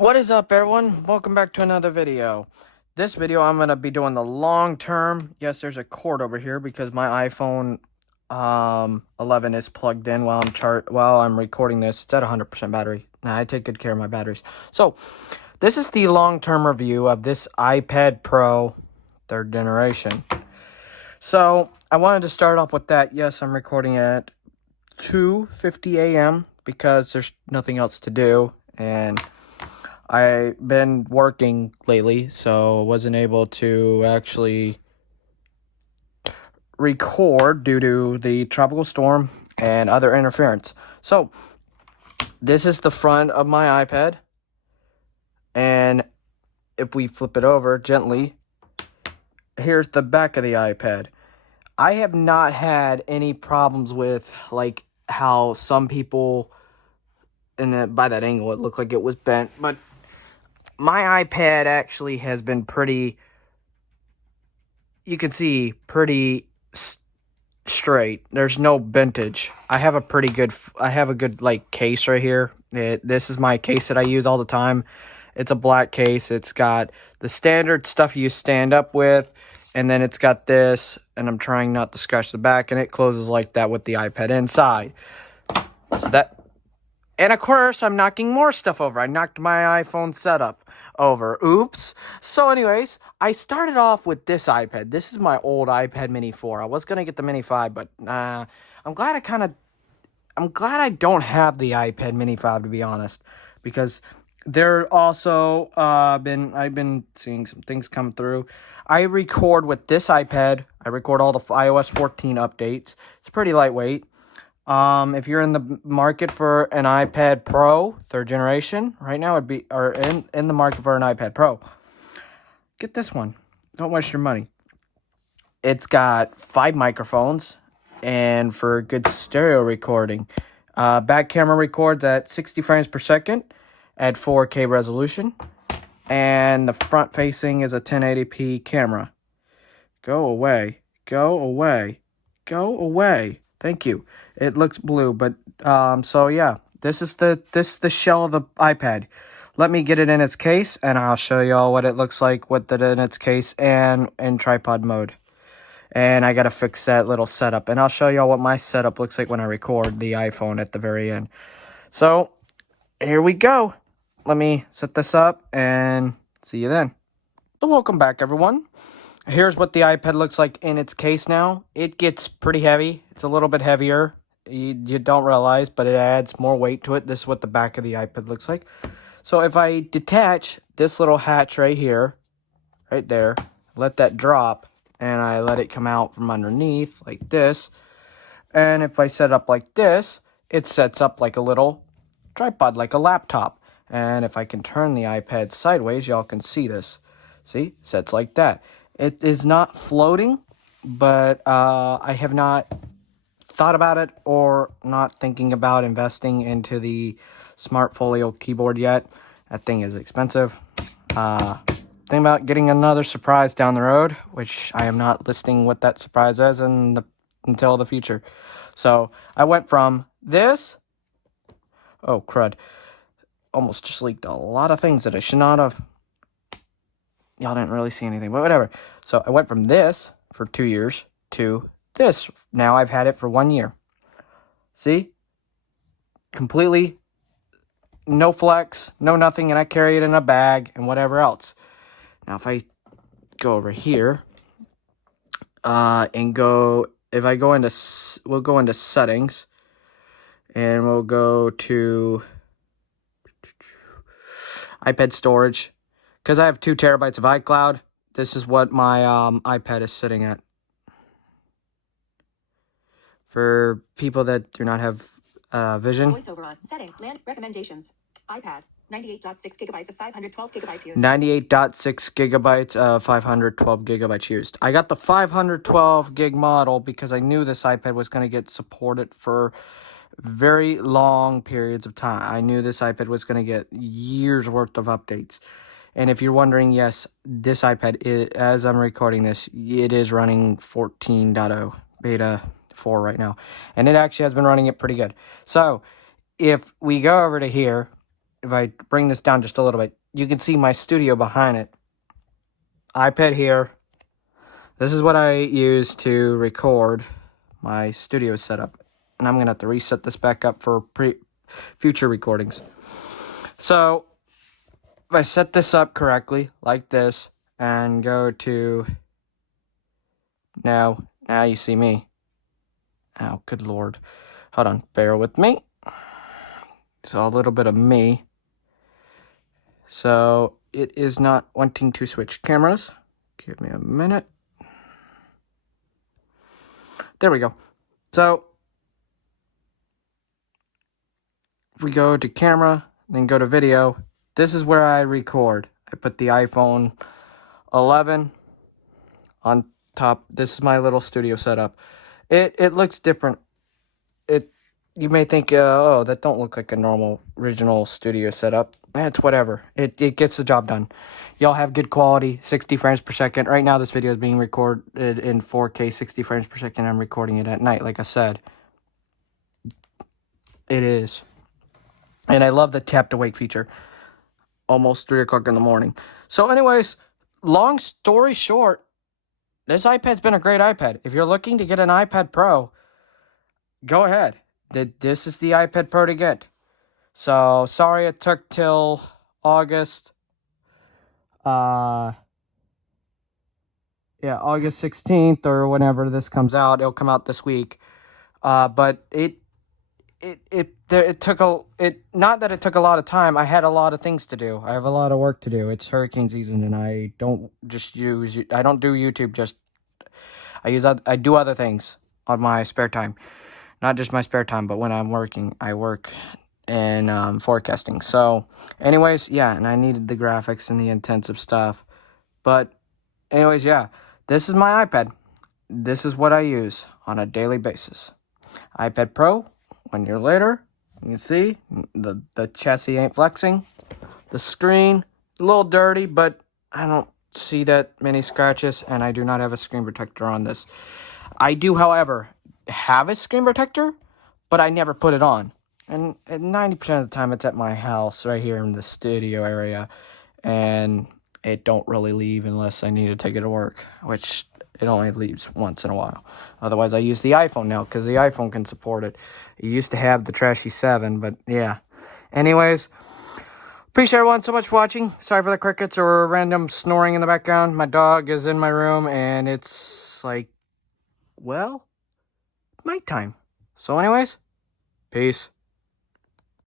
What is up, everyone? Welcome back to another video. This video I'm going to be doing the long term. Yes, there's a cord over here because my iPhone 11 is plugged in while I'm recording this. It's at 100% battery. Now, I take good care of my batteries. So, this is the long-term review of this iPad Pro 3rd generation. So, I wanted to start off with that. Yes, I'm recording at 2:50 a.m. because there's nothing else to do, and I've been working lately, so wasn't able to actually record due to the tropical storm and other interference. So, this is the front of my iPad, and if we flip it over gently, here's the back of the iPad. I have not had any problems with, like, how some people, and by that angle, it looked like it was bent, but my iPad actually has been pretty, you can see, pretty straight. There's no vintage. I have a good like case right here. This is my case that I use all the time. It's a black case. It's got the standard stuff you stand up with, and then it's got this, and I'm trying not to scratch the back, and it closes like that with the iPad inside. So that, and of course, I'm knocking more stuff over. I knocked my iPhone setup over. Oops. So anyways, I started off with this iPad. This is my old iPad Mini 4. I was going to get the Mini 5, but I'm glad I don't have the iPad Mini 5, to be honest, because there also I've been seeing some things come through. I record with this iPad. I record all the iOS 14 updates. It's pretty lightweight. If you're in the market for an iPad Pro 3rd generation, right now in the market for an iPad Pro, get this one. Don't waste your money. It's got 5 microphones, and for good stereo recording. Back camera records at 60 frames per second at 4K resolution, and the front facing is a 1080p camera. Go away. Go away. Go away. Thank you. It looks blue, but so yeah, this is the shell of the iPad. Let me get it in its case, and I'll show y'all what it looks like with it in its case and in tripod mode. And I gotta fix that little setup, and I'll show y'all what my setup looks like when I record the iPhone at the very end. So here we go. Let me set this up and see you then. So welcome back, everyone. Here's what the iPad looks like in its case now. It gets pretty heavy. It's a little bit heavier. You don't realize, but it adds more weight to it. This is what the back of the iPad looks like. So if I detach this little hatch right here, right there, let that drop, and I let it come out from underneath like this, and if I set up like this, it sets up like a little tripod, like a laptop. And if I can turn the iPad sideways, y'all can see this. See? Sets like that. It is not floating, but I have not thought about it or not thinking about investing into the Smart Folio keyboard yet. That thing is expensive. Think about getting another surprise down the road, which I am not listing what that surprise is until the future. So I went from this. Oh, crud. Almost just leaked a lot of things that I should not have. Y'all didn't really see anything, but whatever. So I went from this for 2 years to this. Now I've had it for 1 year. See? Completely no flex, no nothing, and I carry it in a bag and whatever else. Now if I go over here and we'll go into settings, and we'll go to iPad storage. Because I have 2 terabytes of iCloud, this is what my iPad is sitting at. For people that do not have vision. Voiceover on. Setting. Land. Recommendations. iPad. 98.6 gigabytes of 512 gigabytes used. 98.6 gigabytes of 512 gigabytes used. I got the 512 gig model because I knew this iPad was going to get supported for very long periods of time. I knew this iPad was going to get years worth of updates. And if you're wondering, yes, this iPad, as I'm recording this, it is running 14.0 beta 4 right now. And it actually has been running it pretty good. So if we go over to here, if I bring this down just a little bit, you can see my studio behind it. iPad here. This is what I use to record my studio setup. And I'm going to have to reset this back up for future recordings. So, if I set this up correctly, like this, and go to... Now you see me. Oh, good lord. Hold on, bear with me. So, a little bit of me. So, it is not wanting to switch cameras. Give me a minute. There we go. So, if we go to camera, then go to video, this is where I record. I put the iPhone 11 on top. This is my little studio setup. It looks different. You may think, oh, that don't look like a normal original studio setup. It's whatever. It gets the job done. Y'all have good quality, 60 frames per second. Right now, this video is being recorded in 4K, 60 frames per second. I'm recording it at night, like I said. It is. And I love the tap to wake feature. Almost 3 o'clock in the morning. So anyways, long story short, this iPad's been a great iPad. If you're looking to get an iPad Pro, go ahead. This is the iPad Pro to get. So, sorry it took till August. August 16th or whenever this comes out. It'll come out this week. But it took not that it took a lot of time. I had a lot of things to do. I have a lot of work to do. It's hurricane season, and I don't do YouTube. I do other things on my spare time. Not just my spare time, but when I'm working, I work in forecasting. So, anyways, yeah, and I needed the graphics and the intensive stuff. But, anyways, yeah, this is my iPad. This is what I use on a daily basis. iPad Pro, 1 year later, you can see the chassis ain't flexing. The screen, a little dirty, but I don't see that many scratches, and I do not have a screen protector on this. I do, however, have a screen protector, but I never put it on. And 90% of the time, it's at my house right here in the studio area, and it don't really leave unless I need to take it to work, which it only leaves once in a while. Otherwise, I use the iPhone now because the iPhone can support it. It used to have the trashy 7, but yeah. Anyways, appreciate everyone so much for watching. Sorry for the crickets or random snoring in the background. My dog is in my room, and it's like, well, nighttime. So anyways, peace.